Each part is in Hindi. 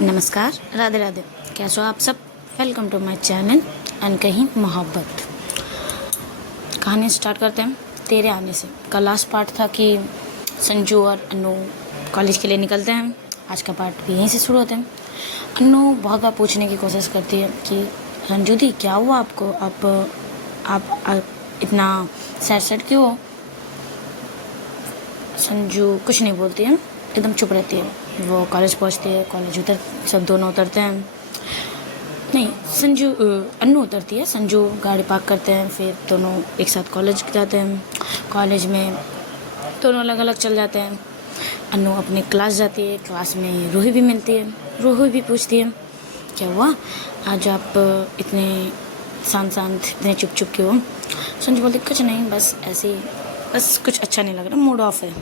नमस्कार, राधे राधे। कैसे हो आप सब? वेलकम टू माय चैनल अनकही मोहब्बत। कहानी स्टार्ट करते हैं तेरे आने से। कल लास्ट पार्ट था कि संजू और अनु कॉलेज के लिए निकलते हैं। आज का पार्ट भी यहीं से शुरू होते हैं। अनु बहुत बार पूछने की कोशिश करती है कि संजू दी क्या हुआ आपको? आप इतना सैड क्यों हो? संजू कुछ नहीं बोलती है, एकदम चुप रहती है। वो कॉलेज पहुंचती है, कॉलेज सब दोनों उतरते हैं। नहीं, अनु उतरती है, संजू गाड़ी पार्क करते हैं, फिर दोनों एक साथ कॉलेज जाते हैं। कॉलेज में दोनों अलग अलग चल जाते हैं। अनु अपनी क्लास जाती है, क्लास में रूही भी मिलती है। रूही भी पूछती है क्या हुआ आज आप इतने शांत इतने चुप क्यों हो? संजू बोलती कुछ नहीं, बस ऐसे ही, बस कुछ अच्छा नहीं लग रहा, मूड ऑफ है।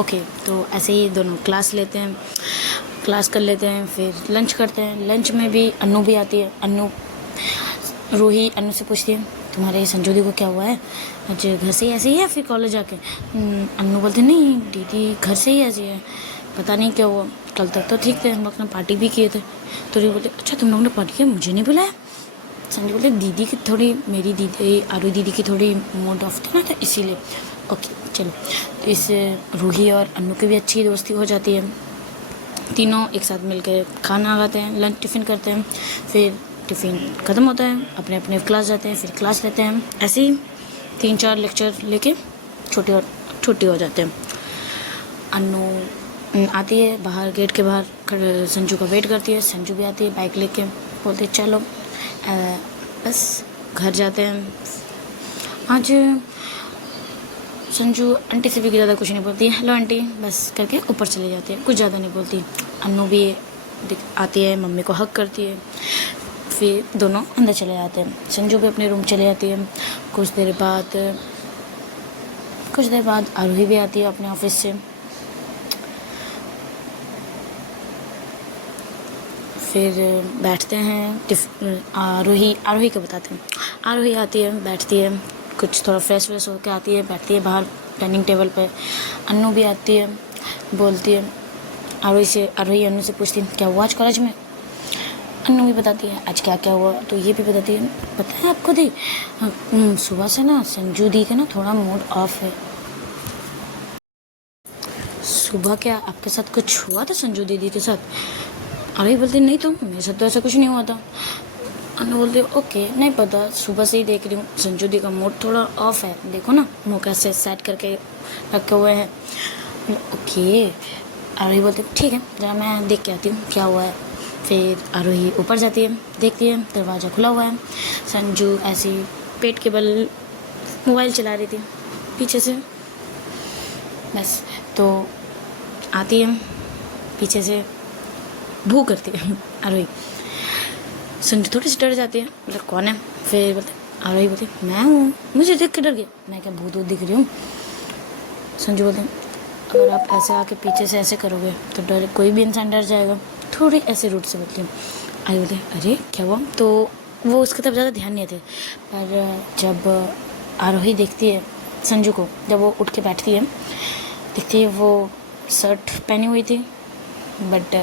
ओके, तो ऐसे ही दोनों क्लास लेते हैं, क्लास कर लेते हैं, फिर लंच करते हैं। लंच में भी अनु भी आती है। रूही अनु से पूछती है तुम्हारे संजू दी को क्या हुआ है? आज घर से ही ऐसे ही है फिर कॉलेज आके? अनु बोलती नहीं दीदी, घर से ही ऐसी है, पता नहीं क्या हुआ, कल तक तो ठीक थे, हम लोग ने पार्टी भी किए थे। तो रूही बोलती अच्छा तुम लोगों ने पार्टी किया, मुझे नहीं बुलाया। संजू बोलते दीदी की थोड़ी, मेरी दीदी आरू दीदी की थोड़ी मूड ऑफ था ना, तो इसीलिए। ओके चलो, तो इस रूही और अनु की भी अच्छी दोस्ती हो जाती है। तीनों एक साथ मिलकर खाना खाते हैं, लंच टिफ़िन करते हैं, फिर टिफ़िन ख़त्म होता है, अपने अपने क्लास जाते हैं, फिर क्लास लेते हैं। ऐसे ही 3-4 लेक्चर लेके छुट्टी हो जाते हैं। अनु आती है, बाहर गेट के बाहर संजू का वेट करती है। संजू भी आती है बाइक लेके, बोलते चलो बस घर जाते हैं। आज संजू आंटी से भी ज़्यादा कुछ नहीं बोलती, हेलो आंटी बस करके ऊपर चली जाती है, कुछ ज़्यादा नहीं बोलती। अनु भी आती है, मम्मी को हक करती है, फिर दोनों अंदर चले जाते हैं। संजू भी अपने रूम चले जाती है। कुछ देर बाद आरूही भी आती है अपने ऑफिस से। फिर बैठते हैं। आरूही को बताते हैं। आरूही आती है, बैठती है, कुछ थोड़ा फ्रेश होकर आती है, बैठती है बाहर डाइनिंग टेबल पे। अनु भी आती है, बोलती है आरूही अनु से पूछती है क्या हुआ आज कॉलेज में? अनु भी बताती है आज क्या क्या हुआ, तो ये भी बताती है पता है आपको दी, सुबह से ना संजू दी का ना थोड़ा मूड ऑफ है। सुबह क्या आपके साथ कुछ हुआ था संजू दीदी के साथ? आरूही बोलती नहीं तो मेरे साथ तो ऐसा कुछ नहीं हुआ था। अनु बोलती ओके, नहीं पता, सुबह से ही देख रही हूँ संजू दी का मूड थोड़ा ऑफ है, देखो ना मुँह कैसे सेट करके रखे हुए हैं। ओके, आरूही बोलती ठीक है, जरा मैं देख के आती हूँ क्या हुआ है। फिर आरूही ऊपर जाती है, देखती है दरवाज़ा खुला हुआ है। संजू ऐसी पेट के बल मोबाइल चला रही थी पीछे से, बस तो आती है पीछे से, भू करती है आरूही। संजू थोड़ी सी डर जाती है, मतलब कौन है? फिर बोलते आरूही बोलती मैं हूँ, मुझे देख के डर गया, मैं क्या भूत दिख रही हूँ? संजू बोलते अगर आप ऐसे आके पीछे से ऐसे करोगे तो डर कोई भी इंसान डर जाएगा, थोड़ी ऐसे रूट से बोलती हूँ। आरूही बोलते अरे क्या हुआ? तो वो उसकी तरफ ज़्यादा ध्यान नहीं थे, पर जब आरूही देखती है संजू को, जब वो उठ के बैठती है, देखती है वो शर्ट पहनी हुई थी बट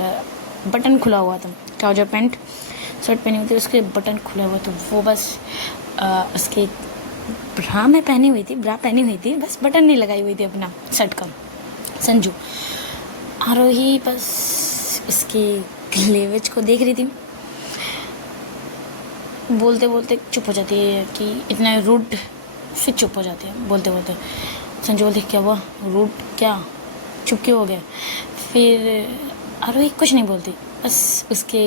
बटन खुला हुआ था, ट्राउजर पैंट शर्ट पहनी हुई थी, उसके बटन खुला हुआ, तो वो बस उसके ब्रा पहनी हुई थी, बस बटन नहीं लगाई हुई थी अपना शर्ट का संजू। आरोही बस इसकी क्लीवेज को देख रही थी, बोलते बोलते चुप हो जाती है कि इतना रूड, फिर चुप हो जाती है बोलते बोलते। संजू बोलते क्या हुआ, रूड क्या, चुप क्यों हो गया? फिर आरोही कुछ नहीं बोलती, बस उसके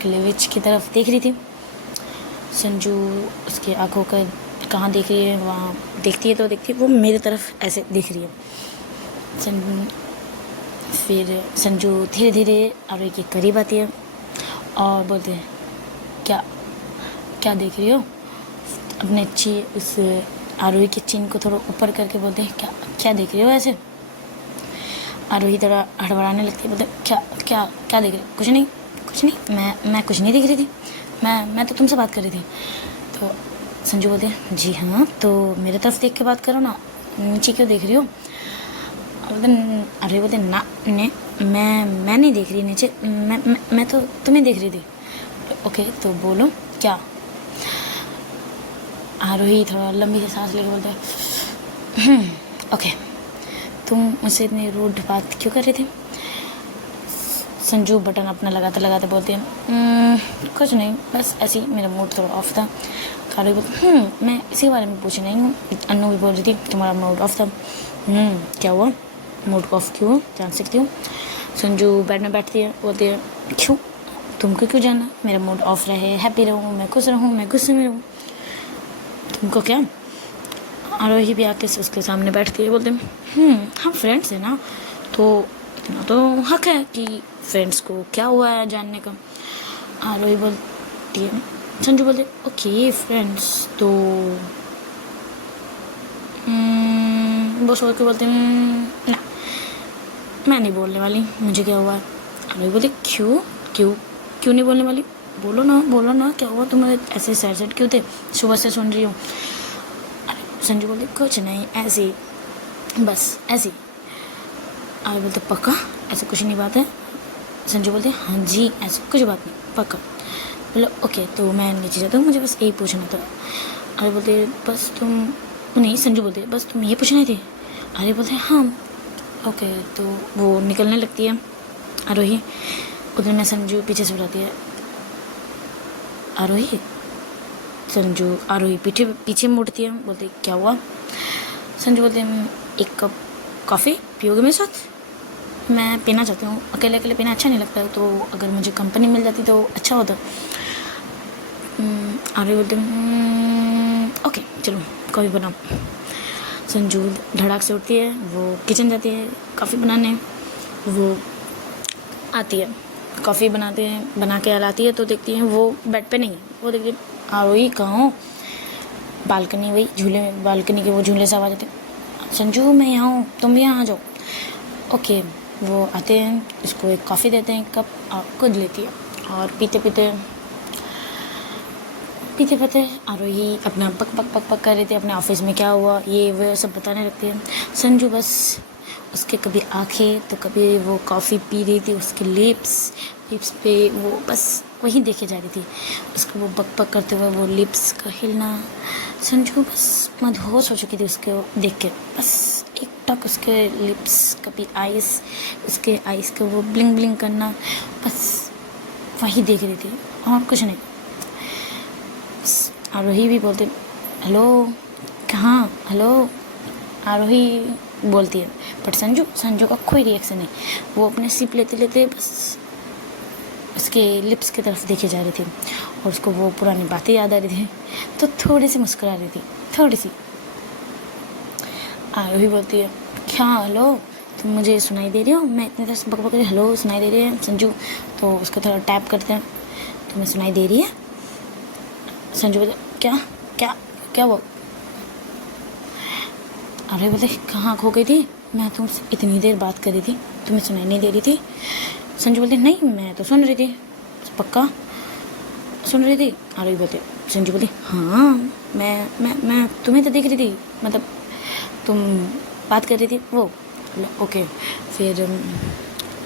क्लीवेज की तरफ देख रही थी। संजू उसकी आंखों का कहाँ देख रही है, वहाँ देखती है तो देखती है वो मेरी तरफ ऐसे देख रही है। फिर संजू धीरे धीरे आरोही के करीब आती है और बोलते हैं क्या देख रही हो? अपने उस आरोही के चिन को थोड़ा ऊपर करके बोलते हैं क्या देख रही हो ऐसे? आरोही थोड़ा हड़बड़ाने लगती है, बोलते क्या देख रही हो? कुछ नहीं, मैं कुछ नहीं देख रही थी, मैं तो तुमसे बात कर रही थी। तो संजू बोलते हैं जी हाँ, तो मेरे तरफ देख के बात करो ना, नीचे क्यों देख रही हो? अरे बोलते ना ने मैं नहीं देख रही नीचे, मैं तो तुम्हें देख रही थी। ओके तो बोलो क्या। आरोही थोड़ा लंबी सी सांस लेके बोलते ओके, तुम मुझसे इतनी रूड बात क्यों कर रहे थे। संजू बटन अपना लगाते लगाते बोलते हैं कुछ नहीं, बस ऐसे ही मेरा मूड थोड़ा ऑफ था। आरोही बोलते मैं इसी बारे में पूछ रही हूँ। अन्नू भी बोल रही थी तुम्हारा मूड ऑफ था। क्या हुआ, मूड ऑफ क्यों, जान सकती हूँ। संजू बेड में बैठती है, बोलती है क्यों, तुमको क्यों जाना, मेरा मूड ऑफ रहे, हैप्पी रहूँ, मैं खुश रहूँ, मैं गुस्से में रहूँ, तुमको क्या। आरोही भी आके उसके सामने बैठती है, बोलते हम फ्रेंड्स हैं ना, तो इतना तो हक है कि फ्रेंड्स को क्या हुआ है जानने का। आरोही बोलती है, संजू बोलते ओके फ्रेंड्स, तो वो सोच के बोलते ना मैं नहीं बोलने वाली, मुझे क्या हुआ है। आरोही बोलते क्यों क्यों क्यों नहीं बोलने वाली, बोलो ना क्या हुआ, तुम्हारे ऐसे सैड सैड क्यों थे, सुबह से सुन रही हूँ। संजू बोलते कुछ नहीं, ऐसे ही, बस ऐसे ही। आरोही बोलते पक्का, ऐसे कुछ नहीं बात है। संजू बोलते हाँ जी ऐसे कुछ बात नहीं, पक्का। बोलो ओके, तो मैं नीचे जाता हूँ, मुझे बस यही पूछना था। आरोही बोलते बस तुम नहीं, संजू बोलते बस तुम ये पूछने थे। आरोही बोलते हाँ ओके, तो वो निकलने लगती है आरोही। उधर में संजू पीछे से बुलाती है आरोही। संजू आरोही पीछे मुड़ती है, बोलते क्या हुआ। संजू बोलते एक कप कॉफ़ी पियोगे मेरे साथ, मैं पीना चाहती हूँ, अकेले अकेले पीना अच्छा नहीं लगता, तो अगर मुझे कंपनी मिल जाती तो अच्छा होता। आरोही बोलते ओके चलो कॉफ़ी बनाओ। संजू धड़ाक से उठती है, वो किचन जाती है कॉफ़ी बनाने। वो आती है, कॉफ़ी बना के लाती है, तो देखती है वो बेड पे नहीं है। वो देखती है आरोही कहाँ हो, बालकनी, वही झूले, बालकनी के वो झूले से आवाज़ आती है संजू मैं यहाँ हूँ, तुम भी यहाँ आ जाओ। ओके वो आते हैं, इसको एक कॉफ़ी देते हैं, कप खुद लेती है, और पीते पीते आरोही अपना पक कर रही थी, अपने ऑफिस में क्या हुआ ये वो सब बताने लगती है। संजू बस उसके कभी आंखें तो कभी वो कॉफ़ी पी रही थी, उसके लिप्स पे वो बस वही देखे जा रही थी, उसको वो बक करते हुए वो लिप्स का हिलना। संजू बस मदहोश हो चुकी थी उसको देख के, बस एक टक उसके लिप्स, कभी आइस, उसके आइस का वो ब्लिंग करना, बस वही देख रही थी और कुछ नहीं। आरोही भी बोलते हेलो कहाँ, हेलो आरोही बोलती है, बट संजू का कोई रिएक्शन नहीं, वो अपने सिप लेते बस उसके लिप्स की तरफ देखे जा रही थी, और उसको वो पुरानी बातें याद आ रही थी, तो थोड़ी सी मुस्कुरा रही थी, थोड़ी सी। आरोही बोलती है क्या हेलो, तुम मुझे सुनाई दे रही हो, मैं इतनी तरह से बक रही, हेलो सुनाई दे रही है। संजू तो उसको थोड़ा टैप करते हैं, तुम्हें सुनाई दे रही है। संजू बोलते क्या क्या क्या वो। अरे बोलते कहाँ खो गई थी, मैं तुमसे इतनी देर बात कर रही थी, तुम्हें सुनाई नहीं दे रही थी। संजू बोलते नहीं मैं तो सुन रही थी, पक्का सुन रही थी। आरोही बोलते संजू बोलती हाँ मैं तुम्हें तो देख रही थी, मतलब तुम बात कर रही थी वो। ओके फिर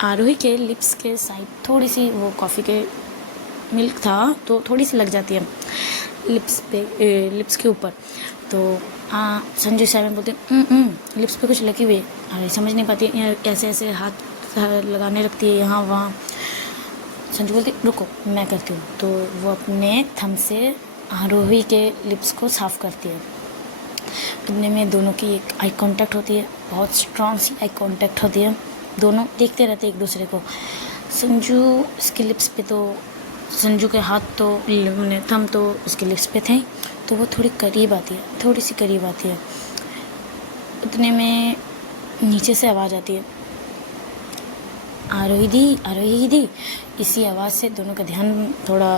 आरोही के लिप्स के साइड थोड़ी सी वो कॉफ़ी के मिल्क था, तो थोड़ी सी लग जाती है लिप्स के ऊपर, तो संजू साहब बोलते लिप्स पे कुछ लगी हुई है। अरे समझ नहीं पाती, ऐसे हाथ लगाने लगती है यहाँ वहाँ। संजू बोलती रुको मैं करती हूँ, तो वो अपने थंब से आरोही के लिप्स को साफ़ करती है। इतने में दोनों की एक आई कांटेक्ट होती है, बहुत स्ट्रॉन्ग सी आई कांटेक्ट होती है, दोनों देखते रहते एक दूसरे को। संजू इसके लिप्स पे, तो संजू के हाथ तो थंब तो उसके लिप्स पे थे, तो वो थोड़ी करीब आती है, थोड़ी सी करीब आती है। उतने में नीचे से आवाज़ आती है आरोही दी। इसी आवाज़ से दोनों का ध्यान थोड़ा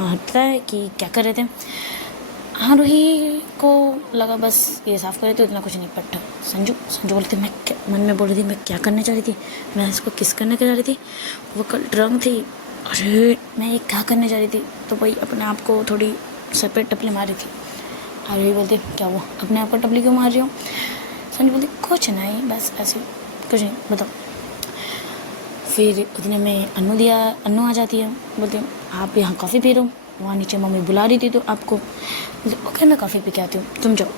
हटता है कि क्या कर रहे थे। आरोही को लगा बस ये साफ़ करे तो इतना कुछ नहीं पट्टा। संजू बोलते मैं मन में बोल रही थी मैं क्या करने जा रही थी, मैं इसको किस करने जा रही थी, वो कल ड्रंक थी, अरे मैं ये क्या करने जा रही थी, तो वही अपने आप को थोड़ी सर पे टपली मार रही थी। आरोही बोलते क्या वो अपने आप को टपली क्यों मार रही हो। संजू बोलती कुछ नहीं, बस ऐसे कुछ नहीं, बताओ। फिर उतने में अन्नू आ जाती है, बोलते आप यहाँ कॉफ़ी पी रहे हो, वहाँ नीचे मम्मी बुला रही थी तो आपको। बोलते ओके मैं कॉफ़ी पी के आती हूँ, तुम जाओ।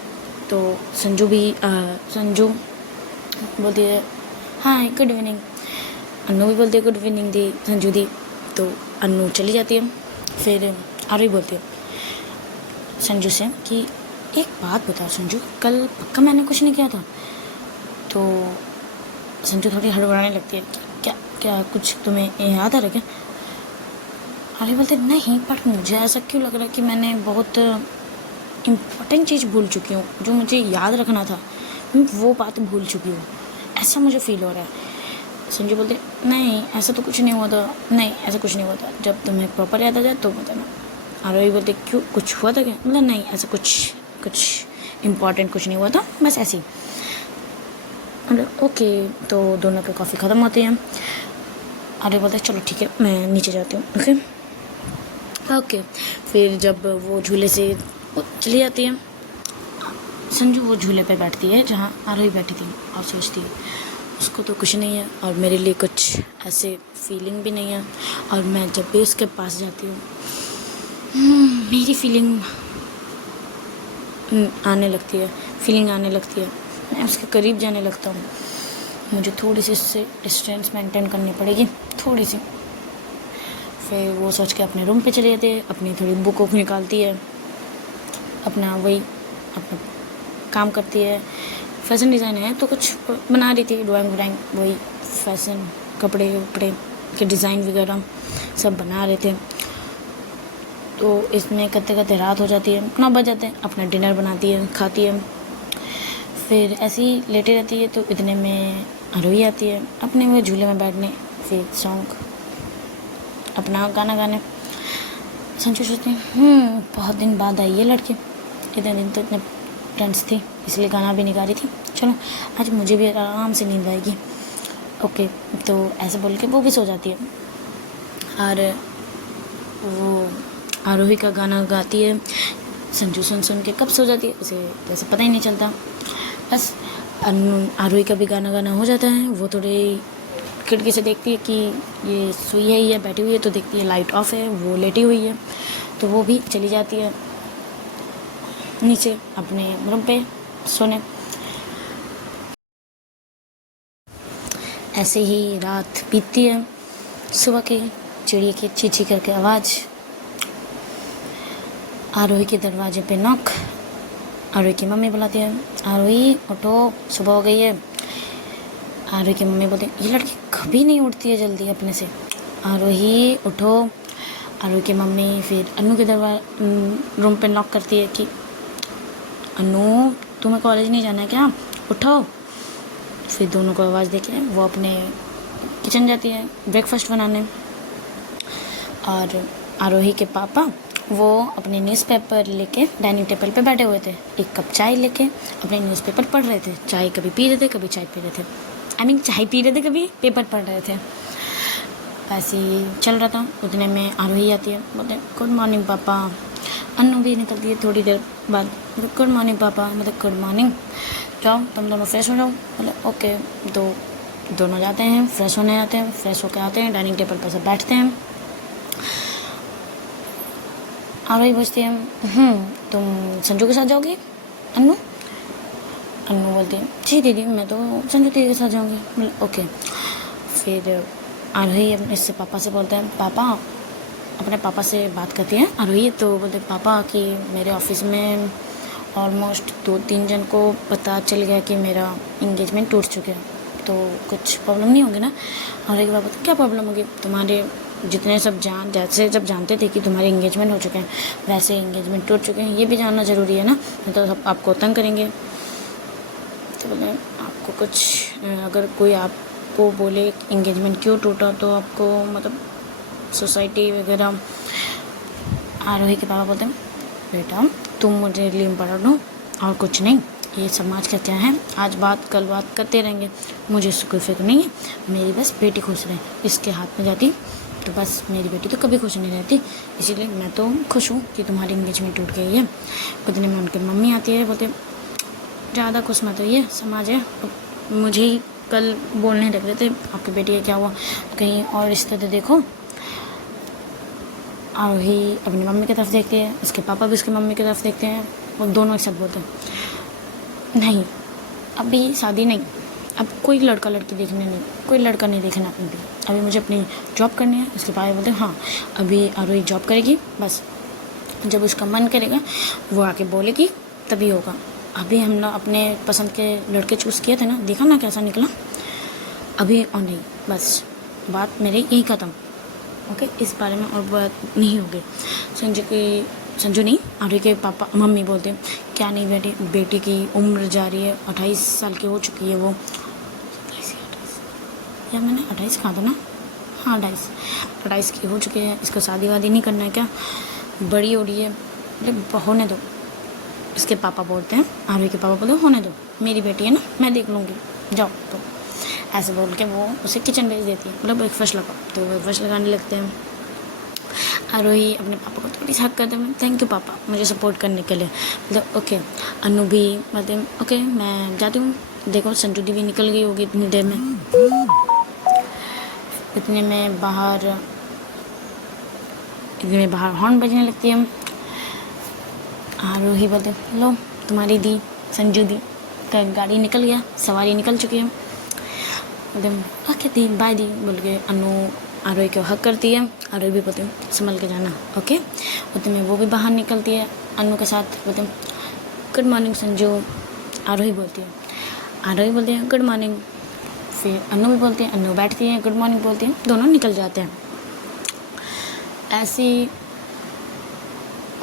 तो संजू बोलती है हाँ गुड इवनिंग। अन्नू भी बोलती है गुड इवनिंग दी संजू दी। तो अन्नू चली जाती है। फिर आरवी बोलती है संजू से कि एक बात बताओ संजू, कल पक्का मैंने कुछ नहीं किया था? तो संजू थोड़ी हड़बड़ाने लगती है कि क्या क्या कुछ तुम्हें याद आ रहा है क्या? आरवी बोलते नहीं, बट मुझे ऐसा क्यों लग रहा है कि मैंने बहुत इम्पोर्टेंट चीज़ भूल चुकी हूँ, जो मुझे याद रखना था मैं वो बात भूल चुकी हूँ, ऐसा मुझे फील हो रहा है। संजू बोलते नहीं ऐसा तो कुछ नहीं हुआ था, नहीं ऐसा कुछ नहीं हुआ था, जब तुम्हें प्रॉपर याद आ जाए तो बताना। आरवी बोलते क्यों, कुछ हुआ था क्या? मतलब नहीं ऐसा कुछ इम्पॉर्टेंट कुछ नहीं हुआ था, बस ऐसे ही। मतलब ओके। तो दोनों की कॉफ़ी ख़त्म होती है। आरवी बोलते चलो ठीक है मैं नीचे जाती हूँ। Okay okay. फिर जब वो झूले से चली जाती है, संजू वो झूले पे बैठती है जहाँ आरवी बैठी थी और सोचती है उसको तो कुछ नहीं है और मेरे लिए कुछ ऐसे फीलिंग भी नहीं है। और मैं जब भी उसके पास जाती हूँ मेरी फीलिंग आने लगती है, मैं उसके करीब जाने लगता हूँ। मुझे थोड़ी सी इससे डिस्टेंस मेंटेन करनी पड़ेगी, थोड़ी सी। फिर वो सोच के अपने रूम पे चली जाती है, अपनी थोड़ी बुक वुक निकालती है, अपना काम करती है। फैशन डिज़ाइन है तो कुछ बना रही थी, ड्राइंग वही फैशन कपड़े वपड़े के डिज़ाइन वगैरह सब बना रहे थे। तो इसमें करते करते रात हो जाती है, 9 बज जाते हैं। अपना डिनर बनाती है, खाती है, फिर ऐसे ही लेटे रहती है। तो इतने में आरोही आती है अपने वो झूले में बैठने, फिर सॉन्ग अपना गाना गाने। संजू सोचती बहुत दिन बाद आई है लड़की, इतने दिन तो इतने टेंस थी इसलिए गाना भी नहीं गा रही थी, चलो आज मुझे भी आराम से नींद आएगी। ओके। तो ऐसे बोल के वो भी सो जाती है और वो आरोही का गाना गाती है। संजू सुन के कब सो जाती है उसे वैसे पता ही नहीं चलता। बस आरोही का भी गाना हो जाता है। वो थोड़ी खिड़की से देखती है कि ये सोई है या बैठी हुई है, तो देखती है लाइट ऑफ है, वो लेटी हुई है। तो वो भी चली जाती है नीचे अपने रूम पे सोने। ऐसे ही रात बीतती है। सुबह की चिड़िया की चींची करके आवाज़, आरोही के दरवाजे पे नॉक। आरोही की मम्मी बुलाती है, आरोही उठो सुबह हो गई है। आरोही की मम्मी बोलती है ये लड़की कभी नहीं उठती है जल्दी अपने से, आरोही उठो। आरोही की मम्मी फिर अन्नू के रूम पे नॉक करती है कि अन्नू तुम्हें कॉलेज नहीं जाना है क्या, उठो। फिर दोनों को आवाज़ देके वो अपने किचन जाती है ब्रेकफास्ट बनाने। और आरोही के पापा वो अपने न्यूज़पेपर लेके डाइनिंग टेबल पे बैठे हुए थे, एक कप चाय लेके अपने न्यूज़पेपर पढ़ रहे थे। चाय कभी पी रहे थे कभी चाय पी रहे थे, चाय पी रहे थे कभी पेपर पढ़ रहे थे, ऐसे ही चल रहा था। उतने में आरोही आती है, बोलते गुड मॉर्निंग पापा। अन्नू भी निकलती है थोड़ी देर बाद, गुड मॉर्निंग पापा, मतलब गुड मॉर्निंग, जाओ तुम दोनों फ्रेश हो जाओ। मतलब ओके। तो दोनों जाते हैं फ्रेश होने, आते हैं फ्रेश होकर आते हैं, डाइनिंग टेबल पर सब बैठते हैं। आरोही पूछती है तुम संजू के साथ जाओगी अन्नू? अन्नू बोलती है जी दीदी मैं तो संजू दीदी के साथ जाऊँगी। मतलब ओके। फिर आरोही इससे पापा से बोलते हैं, पापा अपने पापा से बात करती है आरोही। तो बोलते पापा कि मेरे ऑफिस में ऑलमोस्ट 2-3 जन को पता चल गया कि मेरा इंगेजमेंट टूट चुका है, तो कुछ प्रॉब्लम नहीं होगी ना? आरोही के पापा तो क्या प्रॉब्लम होगी, तुम्हारे जितने सब जैसे जब जानते थे कि तुम्हारे इंगेजमेंट हो चुके हैं वैसे इंगेजमेंट टूट चुके हैं, ये भी जानना ज़रूरी है ना, नहीं तो सब आपको तंग करेंगे। तो बोले आपको कुछ अगर कोई आपको बोले इंगेजमेंट क्यों टूटा तो आपको मतलब सोसाइटी वगैरह। आरोही के पापा बोलते हैं बेटा तुम मुझे लिए इम्पोर्टेंट हो और कुछ नहीं, ये समाज का क्या है, आज बात कल बात करते रहेंगे, मुझे इससे कोई फिक्र नहीं है, मेरी बस बेटी खुश रहे, इसके हाथ में जाती तो बस मेरी बेटी तो कभी खुश नहीं रहती, इसीलिए मैं तो खुश हूँ कि तुम्हारी इंगेजमेंट टूट गई है। उतने में उनकी मम्मी आती है, बोलते ज़्यादा खुश मत होइए, समाज है। मुझे ही कल बोलने लग रहे थे आपकी बेटी का क्या हुआ, कहीं और रिश्ते तो देखो। आरोही अपनी मम्मी की तरफ देखती है, उसके पापा भी उसकी मम्मी की तरफ देखते हैं, वो दोनों एक साथ बोलते हैं नहीं अभी शादी नहीं, अब कोई लड़का लड़की देखने नहीं, कोई लड़का नहीं देखना अभी मुझे अपनी जॉब करनी है। उसके पापा बोलते हैं हाँ अभी आरोही जॉब करेगी, बस जब उसका मन करेगा वो आके बोलेगी तभी होगा। अभी हम लोग अपने पसंद के लड़के चूज़ किए थे ना, देखा ना कैसा निकला, अभी और नहीं, बस बात मेरी यही ख़त्म। ओके, इस बारे में और बात नहीं होगी। संजू नहीं, आरोही के पापा मम्मी बोलते हैं क्या नहीं बेटी की उम्र जा रही है, 28 साल की हो चुकी है वो। 27 या मैंने 28 कहा था ना, हाँ 28 की हो चुकी है, इसको शादी वादी नहीं करना है क्या, बड़ी हो रही है, मतलब होने दो। इसके पापा बोलते हैं, आरोही के पापा बोलते हैं होने दो, मेरी बेटी है ना, मैं देख लूँगी, जाओ। तो ऐसे बोल के वो उसे किचन भेज देती है, मतलब ब्रेकफास्ट लगा, तो ब्रेकफास्ट लगाने लगते हैं। आरोही अपने पापा को थोड़ी सी हक करते हैं, थैंक यू पापा मुझे सपोर्ट करने के लिए, मतलब ओके। अनु भी बोलते हैं ओके मैं जाती हूँ, देखो संजू दी भी निकल गई होगी इतनी देर में। इतने में बाहर हॉर्न बजने लगती है। आरोही बोलते लो तुम्हारी दी संजू दी का गाड़ी निकल गया, सवारी निकल चुकी है। ओके दी बाय दी बोल के अनु आरोही को हक करती है। आरोही भी बोलते हैं संभल के जाना, ओके। उतने में वो भी बाहर निकलती है अनु के साथ, बोलते हैं गुड मॉर्निंग संजू। आरोही बोलती है गुड मॉर्निंग, फिर अनु भी बोलती है, अनु बैठती है गुड मॉर्निंग बोलती है, दोनों निकल जाते हैं। ऐसे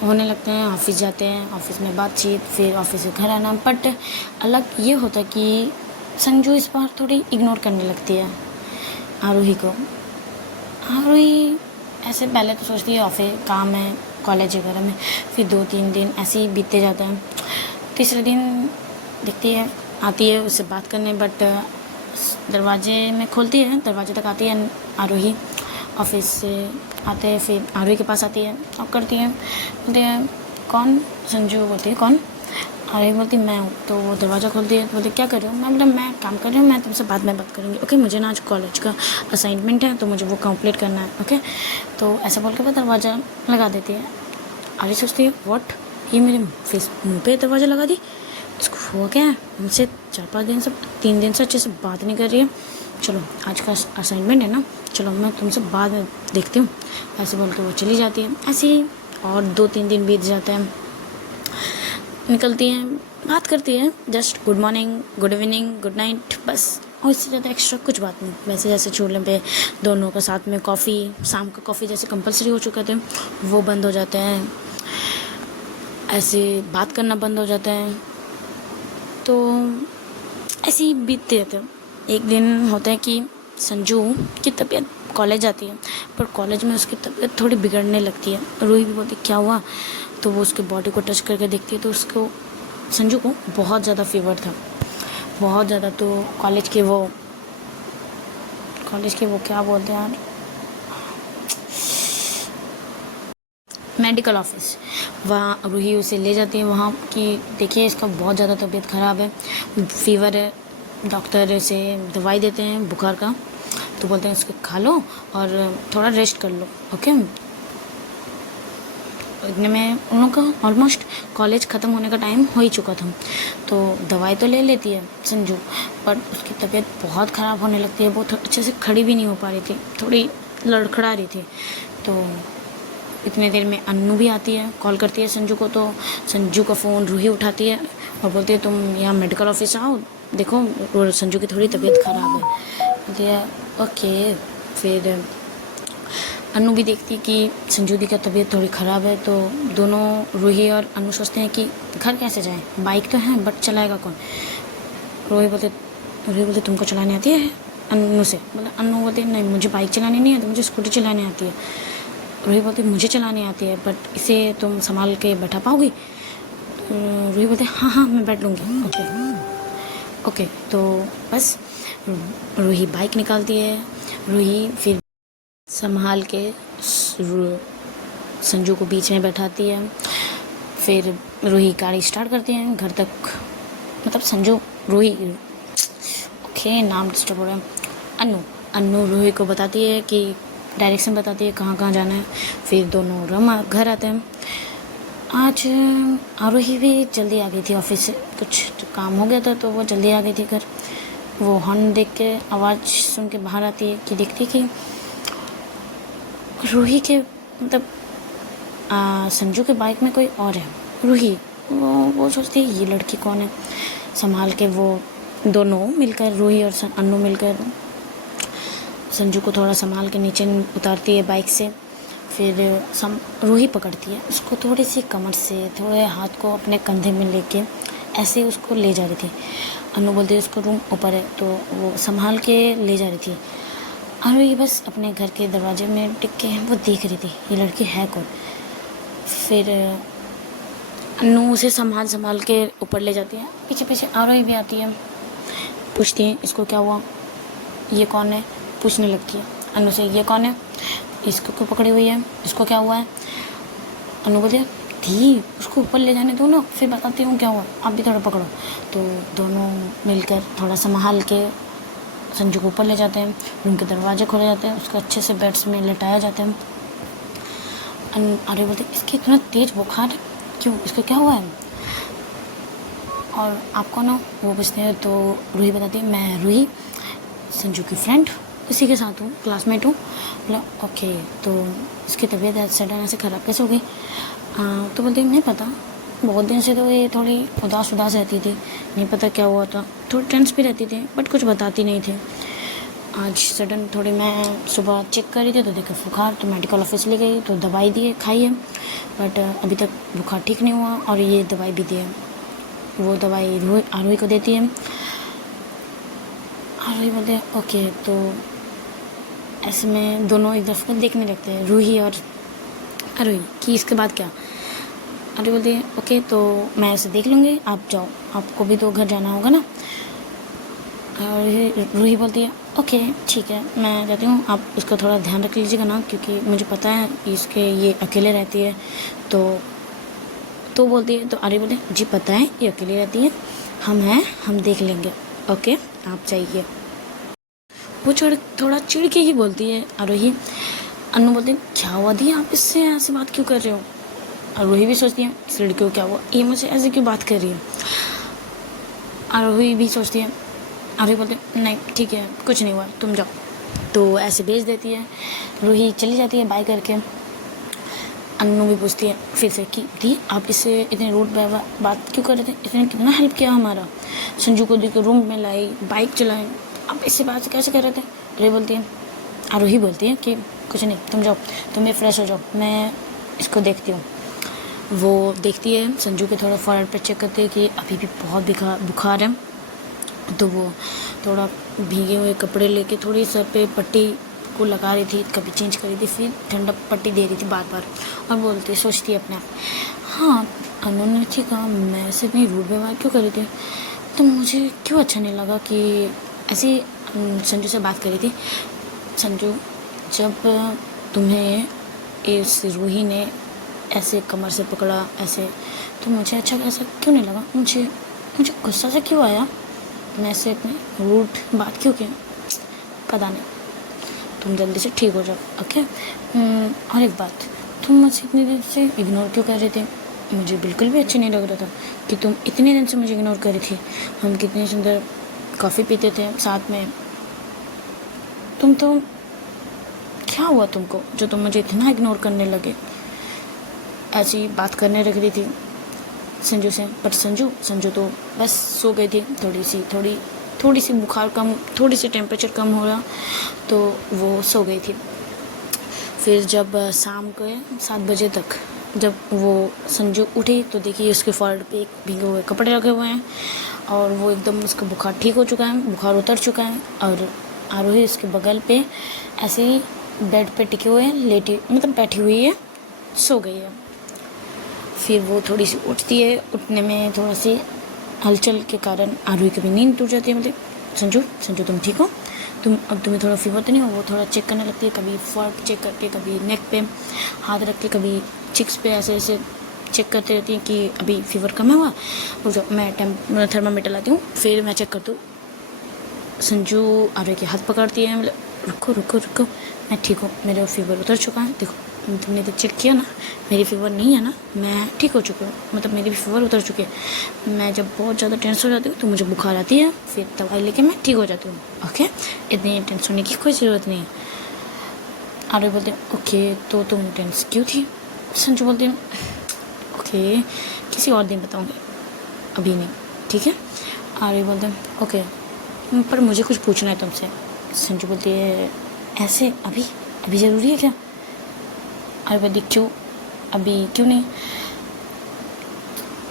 होने लगते हैं, ऑफिस जाते हैं, ऑफिस में बातचीत, फिर ऑफिस से घर आना। बट अलग ये होता है कि संजू इस बार थोड़ी इग्नोर करने लगती है आरोही को। आरोही ऐसे पहले तो सोचती है ऑफिस काम है, कॉलेज वगैरह में, फिर 2-3 दिन ऐसे ही बीतते जाते हैं। तीसरे दिन देखती है आती है उससे बात करने, बट दरवाजे में खोलती है, दरवाजे तक आती है आरोही, ऑफिस से आते हैं, फिर आरोही के पास आती है और करती है, बोलती है कौन, संजू बोलती है कौन, आरोही बोलती मैं हूँ। तो वो दरवाज़ा खोलती है, बोलती क्या कर रहे हो, मैं मतलब मैं काम कर रही हूँ, मैं तुमसे बाद में बात करूँगी, ओके मुझे ना आज कॉलेज का असाइनमेंट है तो मुझे वो कंप्लीट करना है, ओके। तो ऐसा बोल के वो दरवाज़ा लगा देती है। आरोही सोचती है व्हाट, ये मेरे मुँह पे दरवाज़ा लगा दी, इसको हुआ क्या है, मुझसे 4-5 दिन से 3 दिन से अच्छे से बात नहीं कर रही है, चलो आज का असाइनमेंट है ना, चलो मैं तुमसे बाद में देखती हूँ। ऐसे बोल के वो चली जाती है। ऐसे ही और 2-3 दिन बीत जाते हैं, निकलती हैं, बात करती है, just good morning, good evening, good night, बस, और इससे ज़्यादा एक्स्ट्रा कुछ बात नहीं। वैसे जैसे छोले पे दोनों का साथ में कॉफ़ी, शाम का कॉफ़ी जैसे कंपलसरी हो चुके थे वो बंद हो जाते हैं, ऐसे बात करना बंद हो जाता है। तो ऐसे ही बीतते रहते हैं। एक दिन होता है कि संजू की तबीयत, कॉलेज जाती है पर कॉलेज में उसकी तबीयत थोड़ी बिगड़ने लगती है। रूही भी बोलती क्या हुआ, तो वो उसके बॉडी को टच करके देखती है तो उसको, संजू को बहुत ज़्यादा फीवर था, बहुत ज़्यादा। तो कॉलेज के वो क्या बोलते हैं यार, मेडिकल ऑफिस, वहाँ रूही उसे ले जाती है वहाँ कि देखिए इसका बहुत ज़्यादा तबीयत ख़राब है, फीवर है, डॉक्टर इसे दवाई देते हैं बुखार का, तो बोलते हैं इसको खा लो और थोड़ा रेस्ट कर लो, ओके। इतने में उन लोगों का ऑलमोस्ट कॉलेज ख़त्म होने का टाइम हो ही चुका था। तो दवाई तो ले लेती है संजू, पर उसकी तबीयत बहुत ख़राब होने लगती है, वो अच्छे से खड़ी भी नहीं हो पा रही थी, थोड़ी लड़खड़ा रही थी। तो इतने देर में अन्नू भी आती है, कॉल करती है संजू को, तो संजू का फ़ोन रूही उठाती है और बोलती है तुम यहाँ मेडिकल ऑफिस आओ, देखो संजू की थोड़ी तबीयत ख़राब है। बोलती है ओके। फिर अन्नू भी देखती है कि संजू दी का तबीयत थोड़ी ख़राब है, तो दोनों रूही और अन्नू सोचते हैं कि घर कैसे जाएं, बाइक तो है बट चलाएगा कौन। रूही बोलते तुमको चलाने आती है अन्नू से, मतलब अन्नू बोलते नहीं मुझे बाइक चलानी नहीं आती, मुझे स्कूटी चलाने आती है। रूही बोलती मुझे चलाने आती है बट इसे तुम संभाल के बैठा पाओगी। रूही बोलते हाँ मैं बैठ लूँगी, ओके। तो बस रूही बाइक निकालती है, रूही फिर संभाल के संजू को बीच में बैठाती है, फिर रूही गाड़ी स्टार्ट करती है, घर तक मतलब संजू रूही, ओके नाम डिस्टर्ब हो रहा है, अनु अनु रूही को बताती है कि डायरेक्शन बताती है कहाँ कहाँ जाना है। फिर दोनों रमा घर आते हैं। आज आरोही भी जल्दी आ गई थी ऑफिस से, कुछ तो काम हो गया था तो वो जल्दी आ गई थी घर। वो हॉर्न देख के आवाज़ सुन के बाहर आती है कि देखती कि रूही के मतलब संजू के बाइक में कोई और है। रूही वो सोचती है ये लड़की कौन है, संभाल के वो दोनों मिलकर रूही और अन्नू मिलकर संजू को थोड़ा संभाल के नीचे उतारती है बाइक से। फिर रूही पकड़ती है उसको, थोड़ी सी कमर से थोड़े हाथ को अपने कंधे में लेके ऐसे उसको ले जा रही थी। अन्नू बोलती है उसको रूम ऊपर है, तो वो संभाल के ले जा रही थी। और ये बस अपने घर के दरवाजे में टिक के वो देख रही थी ये लड़की है कौन। फिर अन्नू उसे संभाल के ऊपर ले जाती है। पीछे पीछे आरोही भी आती है, पूछती है इसको क्या हुआ, ये कौन है, पूछने लगती है अन्नू से ये कौन है, इसको क्यों पकड़ी हुई है, इसको क्या हुआ है। अन्नू बोलती है दी उसको ऊपर ले जाने दो ना, फिर बताती हूँ क्या हुआ, आप भी थोड़ा पकड़ो। तो दोनों मिलकर थोड़ा संभाल के संजू को ऊपर ले जाते हैं। रूम के दरवाजे खोले जाते हैं, उसको अच्छे से बेड्स में लेटाया जाता है। अरे बोलते इसकी इतना तेज बुखार है, क्यों, इसको क्या हुआ है, और आप कौन हो, वो पूछते हैं। तो रूही बताती है मैं रूही संजू की फ्रेंड, इसी के साथ हूँ, क्लासमेट हूँ। बोला ओके, तो इसकी तबीयत सडन ऐसे ख़राब कैसे हो गई। तो बोलती नहीं पता, बहुत दिन से तो ये थोड़ी उदास रहती थी, नहीं पता क्या हुआ था, थोड़ी टेंस भी रहती थी बट कुछ बताती नहीं थी। आज सडन थोड़ी मैं सुबह चेक करी थी तो देखा बुखार, तो मेडिकल ऑफिस ले गई तो दवाई दी है, खाई है, बट अभी तक बुखार ठीक नहीं हुआ और ये दवाई भी दी है। वो दवाई आरोही को देती है। आरोही बोलते हैं ओके, तो ऐसे में दोनों एक दफ़ा देखने लगते हैं रूही और आरोही कि इसके बाद क्या। आरोही बोलती है ओके, तो मैं ऐसे देख लूँगी, आप जाओ, आपको भी तो घर जाना होगा ना। और रूही बोलती है ओके ठीक है, मैं जाती हूँ, आप इसका थोड़ा ध्यान रख लीजिएगा ना, क्योंकि मुझे पता है इसके ये अकेले रहती है। तो बोलती है, तो आरोही बोलती है जी पता है ये अकेली रहती है, हम हैं, हम देख लेंगे, ओके आप जाइए। वो थोड़ा चिढ़ के ही बोलती है आरोही। अन्नू बोलती है क्या हुआ दी, आप इससे ऐसे बात क्यों कर रहे हो। आरोही भी सोचती है इस लड़की को क्या हुआ, ये मुझसे ऐसे क्यों बात कर रही है। आरोही भी सोचती है, आरोही बोलती है नहीं ठीक है कुछ नहीं हुआ, तुम जाओ। तो ऐसे भेज देती है, रूही चली जाती है बाय करके। अन्नू भी पूछती है फिर से कि दी आप इससे इतने रूड बात क्यों कर रहे थे, इसने कितना हेल्प किया हमारा, संजू को देकर रूम में लाई, बाइक चलाई, आप इससे बात कैसे कर रहे थे। आरोही बोलती है कि कुछ नहीं, तुम जाओ, तुम भी फ्रेश हो जाओ, मैं इसको देखती हूँ। वो देखती है संजू के थोड़ा फॉरवर्ड पे चेक करती है कि अभी भी बहुत बुखार है। तो वो थोड़ा भीगे हुए कपड़े लेके थोड़ी सर पे पट्टी को लगा रही थी, कभी चेंज करी थी, फिर ठंडा पट्टी दे रही थी बार बार, और सोचती है अपने आप हाँ अनु ने ठीक कहा, मैं ऐसे इतनी रूड व्यवहार क्यों करी थी, तो मुझे क्यों अच्छा नहीं लगा कि ऐसे संजू से बात करी थी। संजू जब तुम्हें इस रूही ने ऐसे कमर से पकड़ा ऐसे, तो मुझे अच्छा ऐसा क्यों नहीं लगा, मुझे गुस्सा से क्यों आया, मैं ऐसे इतनी रूड बात क्यों की, पता नहीं, तुम जल्दी से ठीक हो जाओ ओके। और एक बात, तुम मुझे इतनी देर से इग्नोर क्यों कर रहे थे, मुझे बिल्कुल भी अच्छा नहीं लग रहा था कि तुम इतने दिन से मुझे इग्नोर कर रही थी, हम कितनी सुंदर कॉफ़ी पीते थे साथ में, तुम तो क्या हुआ तुमको जो तुम मुझे इतना इग्नोर करने लगे, ऐसी बात करने लग रही थी संजू से। बट संजू तो बस सो गई थी, थोड़ी सी बुखार कम, थोड़ी सी टेम्परेचर कम हो रहा तो वो सो गई थी। फिर जब शाम को 7 बजे तक जब वो संजू उठी तो देखिए उसके फॉरवर्ड पे एक भीगे हुए कपड़े रखे हुए हैं और वो एकदम उसका बुखार ठीक हो चुका है, बुखार उतर चुका है, और आरोही उसके बगल पे ऐसे ही बेड पे टिके हुए हैं, लेटी मतलब बैठी हुई है, सो गई है। फिर वो थोड़ी सी उठती है, उठने में थोड़ा सी हलचल के कारण आरोही की भी नींद टूट जाती है। मतलब संजू तुम ठीक हो, तुम्हें थोड़ा फीवर तो नहीं हो। वो थोड़ा चेक करने लगती है, कभी फॉर चेक करके, कभी नेक पे हाथ रख के, कभी चिक्स पे ऐसे चेक करते रहती हैं कि अभी फीवर कम है हुआ। रुक जाओ, मैं थर्मामीटर लाती हूँ, फिर मैं चेक करती हूँ। संजू आर्य के हाथ पकड़ती है, मतलब रुको रुको रुको, मैं ठीक हूँ, मेरा फीवर उतर चुका है। देखो तुमने तो चेक किया ना, मेरी फीवर नहीं है ना, मैं ठीक हो चुकी हूँ, मतलब मेरी भी फीवर उतर चुकी है। मैं जब बहुत ज़्यादा टेंशन हो जाती हूँ तो मुझे बुखार आती है, फिर दवाई लेके मैं ठीक हो जाती हूँ। ओके, इतनी टेंशन होने की कोई ज़रूरत नहीं है। आर्य बोलते हैं ओके, तो तुम टेंशन क्यों थी? संजू बोलती हूँ ओके, किसी और दिन बताऊँगी, अभी नहीं, ठीक है। आर्य बोलते हैं ओके, पर मुझे कुछ पूछना है तुमसे। संजू बोलती है ऐसे अभी अभी ज़रूरी है क्या? आर्य बोलती क्यों, अभी क्यों नहीं?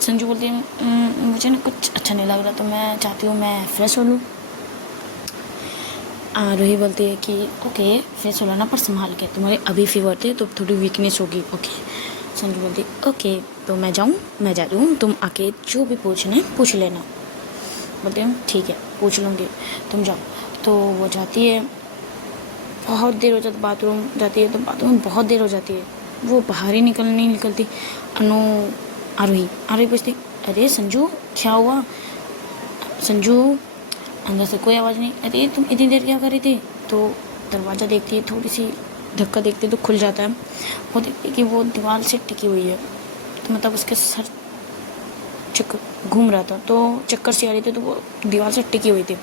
संजू बोलती है मुझे ना कुछ अच्छा नहीं लग रहा, तो मैं चाहती हूँ मैं फ्रेश हो लूँ। रूही बोलती है कि ओके फ्रेश हो लेना, पर संभाल के, तुम्हारे अभी फीवर थे तो थोड़ी वीकनेस होगी। ओके। संजू बोलती है ओके, तो मैं जाऊँ? मैं जा रही हूँ, तुम आके जो भी पूछना है पूछ लेना। बोलते हैं ठीक है, पूछ लूँगी, तुम जाओ। तो वो जाती है, बहुत देर हो जाती, बाथरूम जाती है तो बाथरूम में बहुत देर हो जाती है, वो बाहर ही नहीं निकलती। आरोही पूछती अरे संजू क्या हुआ? संजू अंदर से कोई आवाज़ नहीं। अरे तुम इतनी देर क्या कर रही थी? तो दरवाज़ा देखती है, थोड़ी सी धक्का देखती है तो खुल जाता है। वो देखती है कि वो दीवार से टिकी हुई है, तो मतलब उसके सर चक्कर घूम रहा था, तो चक्कर से आ रही थी, तो वो दीवार से टिकी हुई थी।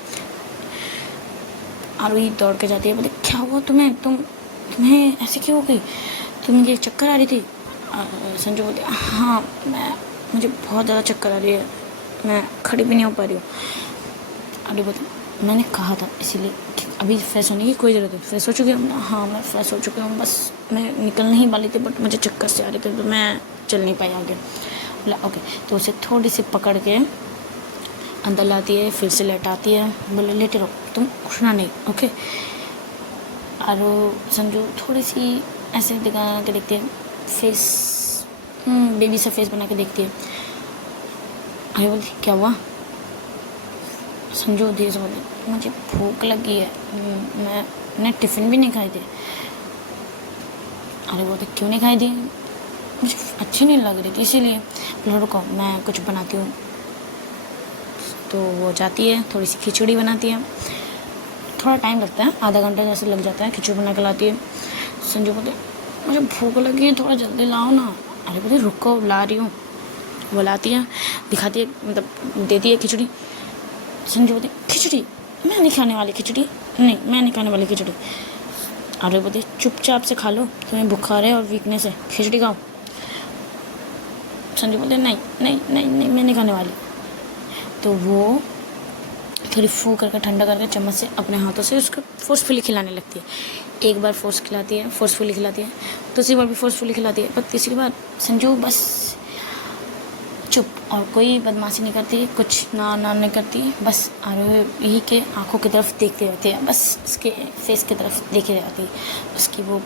आरोही दौड़ के जाती है, बोले क्या हुआ तुम्हें ऐसे क्यों हो गई? तुम्हें चक्कर आ रही थी? संजू बोलती हाँ, मुझे बहुत ज़्यादा चक्कर आ रही है, मैं खड़ी भी नहीं हो पा रही हूँ। आरोही बोलती मैंने कहा था इसीलिए अभी फ्रेश होने की कोई ज़रूरत नहीं। फ्रेश हो चुकी हूँ? हाँ मैं फ्रेश हो चुकी हूँ, बस मैं निकलने ही वाली थी, बट मुझे चक्कर से आ रहे थे तो मैं चल नहीं पाई आगे। बोला ओके, तो उसे थोड़ी सी पकड़ के अंदर लाती है, फिर से लेटाती है, बोले लेटे रहो, तुम उठना नहीं। ओके। और संजू थोड़ी सी ऐसे दिखा के देखती है, फेस बेबी सा फेस बना के देखती है। अरे बोलती क्या हुआ? संजू धीरे से बोली मुझे भूख लगी है, मैंने टिफ़िन भी नहीं खाई थी। अरे बोलते क्यों नहीं खाई थी? मुझे अच्छी नहीं लग रही थी इसीलिए। बोलो रुको मैं कुछ बनाती हूँ। तो वो जाती है, थोड़ी सी खिचड़ी बनाती है, थोड़ा टाइम लगता है, आधा घंटा जैसे लग जाता है, खिचड़ी बना के लाती है। संजू बोलते मुझे भूख लगी है, थोड़ा जल्दी लाओ ना। अरे बोलते रुको ला रही हूँ। वो लाती है, दिखाती है, मतलब देती है खिचड़ी। संजू बोलती खिचड़ी? मैं नहीं खाने वाली खिचड़ी, नहीं मैं नहीं खाने वाली खिचड़ी। अरे बोलती चुपचाप से खा लो, तुम्हें बुखार है और वीकनेस है, खिचड़ी खाओ। संजू बोलते नहीं नहीं नहीं नहीं मैं नहीं खाने वाली। तो वो थोड़ी फू करके ठंडा करके चम्मच से अपने हाथों से उसको फोर्सफुली खिलाने लगती है। एक बार फोर्सफुली खिलाती है, दूसरी बार भी फोर्सफुली खिलाती है, पर तीसरी बार संजू बस चुप, और कोई बदमाशी नहीं करती, कुछ ना नहीं करती, बस आरोही के आंखों की तरफ देखती रहती है, बस उसके फेस की तरफ देखी रहती है। उसकी वो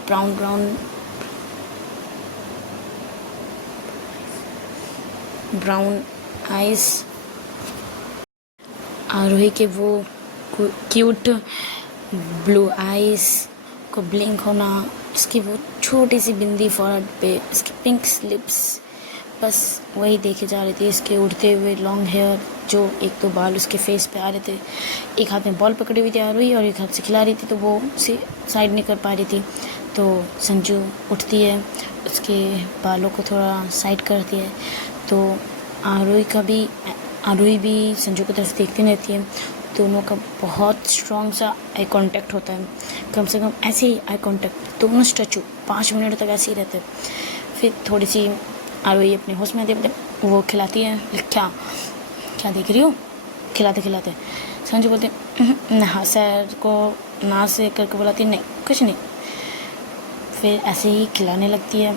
ब्राउन आइज़, आरोही के वो क्यूट ब्लू आइज़ को ब्लिंक होना, इसकी वो छोटी सी बिंदी फॉरहेड पे, इसके पिंक लिप्स, बस वही देखे जा रही थी। इसके उड़ते हुए लॉन्ग हेयर, जो एक दो बाल उसके फेस पे आ रहे थे, एक हाथ में बॉल पकड़ी हुई थी आरोही और एक हाथ से खिला रही थी, तो वो उसे साइड नहीं कर पा रही थी। तो संजू उठती है, उसके बालों को थोड़ा साइड करती है, तो आरोही भी संजू की तरफ देखती रहती है। दोनों का बहुत स्ट्रॉन्ग सा आई कांटेक्ट होता है, कम से कम ऐसे ही आई कांटेक्ट, दोनों स्टैचू 5 मिनट तक ऐसे ही रहते हैं। फिर थोड़ी सी आरोही अपने होश में आती है, वो खिलाती है, क्या देख रही हो? खिलाते संजू बोलते नहा सर को ना से करके बुलाती नहीं कुछ नहीं, फिर ऐसे ही खिलाने लगती है।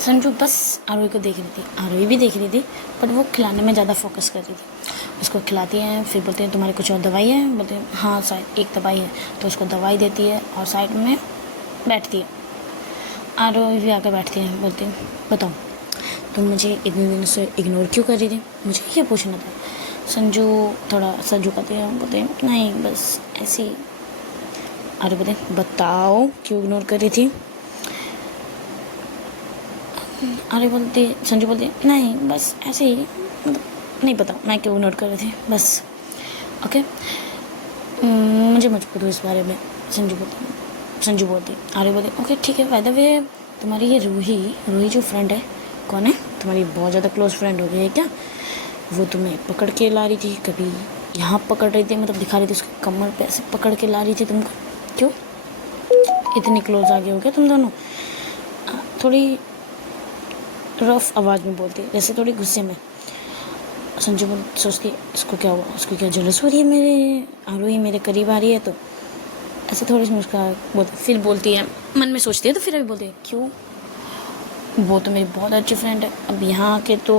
संजू बस आरोही को देख रही थी, आरोही भी देख रही थी, पर वो खिलाने में ज़्यादा फोकस कर रही थी। उसको खिलाती हैं, फिर बोलते हैं तुम्हारी कुछ और दवाई है? बोलते हैं हाँ शायद एक दवाई है, तो उसको दवाई देती है और साइड में बैठती है। आरोही भी आकर बैठती है, बोलती है बताओ तुम मुझे इतने दिनों से इग्नोर क्यों कर रही थी? मुझे ये पूछना था। संजू थोड़ा सर झुकाते हैं, बोलते हैं नहीं बस ऐसे ही। आरोही बोलते बताओ क्यों इग्नोर कर रही थी? अरे बोलती संजू बोलती नहीं बस ऐसे ही, मतलब नहीं पता मैं क्यों नोट कर रही थी बस। ओके मुझे मजबूर हूँ इस बारे में। संजू बोलती अरे बोलती ओके ठीक है। बाय द वे तुम्हारी ये रूही जो फ्रेंड है कौन है? तुम्हारी बहुत ज़्यादा क्लोज फ्रेंड हो गई है क्या? वो तुम्हें पकड़ के ला रही थी, कभी यहाँ पकड़ रही थी, मतलब दिखा रही थी उसके कमर पे ऐसे पकड़ के ला रही थी तुमको, क्यों इतनी क्लोज आ गए हो क्या तुम दोनों? थोड़ी रफ आवाज़ में बोलती है, जैसे थोड़ी गुस्से में। संजू सोचती इसको क्या हुआ, उसको क्या जलस हो रही है मेरे, रूही मेरे करीब आ रही है तो ऐसे थोड़ी सी मुस्कुरा बोलती, फिर बोलती है, मन में सोचती है तो फिर अभी बोलती है क्यों, वो तो मेरी बहुत अच्छी फ्रेंड है। अब यहाँ के तो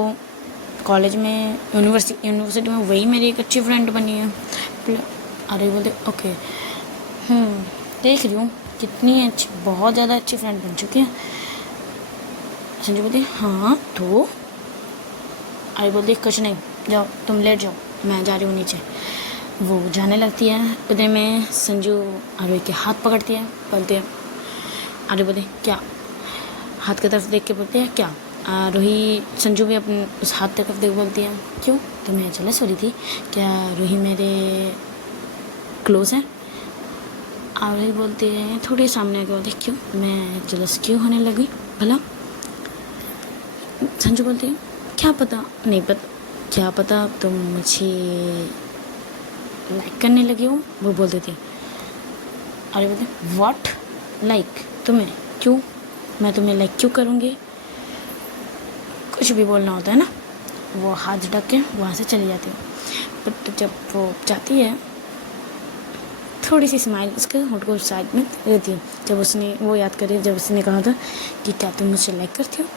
कॉलेज में यूनिवर्सिटी में वही मेरी एक अच्छी फ्रेंड बनी है। अरे बोलते ओके देख रही हूँ कितनी अच्छी, बहुत ज़्यादा अच्छी फ्रेंड बन चुकी है। संजू बोलती हाँ तो। अरे बोलती कुछ नहीं, जाओ तुम लेट जाओ, मैं जा रही हूँ नीचे। वो जाने लगती है, उधर में संजू आरोही के हाथ पकड़ती है, बोलती है अरे बोलती क्या, हाथ की तरफ देख के बोलते हैं क्या। रूही संजू भी अपने उस हाथ तरफ देख बोलती है क्यों तुम्हें जलस हो रही थी क्या, रूही मेरे क्लोज है। रूही बोलती है थोड़ी सामने आके बोलती क्यों मैं जलस क्यों होने लगी भला। संजू बोलती है क्या पता, नहीं पता, क्या पता तुम मुझे लाइक करने लगी हो, वो बोल देती। अरे बोलते व्हाट, लाइक तुम्हें, क्यों मैं तुम्हें लाइक क्यों करूँगी, कुछ भी बोलना होता है ना। वो हाथ ढक के वहाँ से चली जाती है। बट जब वो जाती है थोड़ी सी स्माइल उसके होंठ को साइड में रहती है, जब उसने वो याद करी जब उसने कहा था कि क्या तुम मुझसे लाइक करती हो।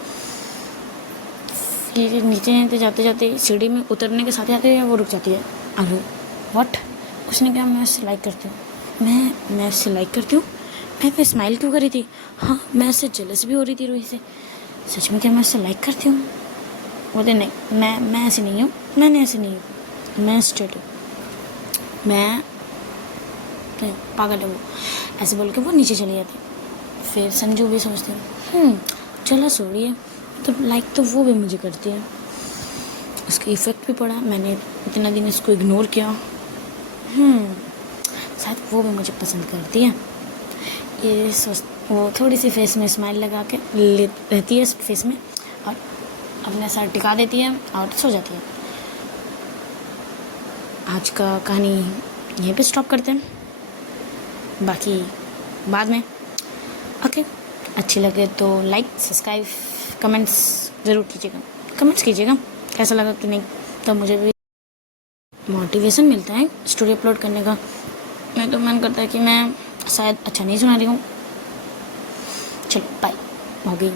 फिर नीचे जाते जाते सीढ़ी में उतरने के साथ आते वो रुक जाती है। अरे व्हाट, उसने कहा मैं उससे लाइक करती हूँ, मैं उससे लाइक करती हूँ, मैं स्माइल क्यों करी थी, हाँ मैं उससे जेलस भी हो रही थी रूही से, सच में क्या मैं उससे लाइक करती हूँ। बोलते नहीं मैं ऐसी नहीं हूँ, मैंने ऐसी नहीं हूँ, मैं स्ट्रेट हूँ, मैं पागल है वो, ऐसे बोल के वो नीचे चली जाती। फिर संजू भी सोचते चलो सॉरी है, तो लाइक तो वो भी मुझे करती है, उसका इफ़ेक्ट भी पड़ा, मैंने इतना दिन इसको इग्नोर किया, शायद वो भी मुझे पसंद करती है। ये सोच वो थोड़ी सी फेस में स्माइल लगा के रहती है फेस में और अपने सर टिका देती है और सो जाती है। आज का कहानी यहीं पे स्टॉप करते हैं, बाकी बाद में। ओके अच्छी लगे तो लाइक सब्सक्राइब कमेंट्स ज़रूर कीजिएगा, कमेंट्स कीजिएगा कैसा लगा कि नहीं, तब मुझे भी मोटिवेशन मिलता है स्टोरी अपलोड करने का। मैं तो मन करता है कि मैं शायद अच्छा नहीं सुना रही हूँ। चलो बाय, हो गई।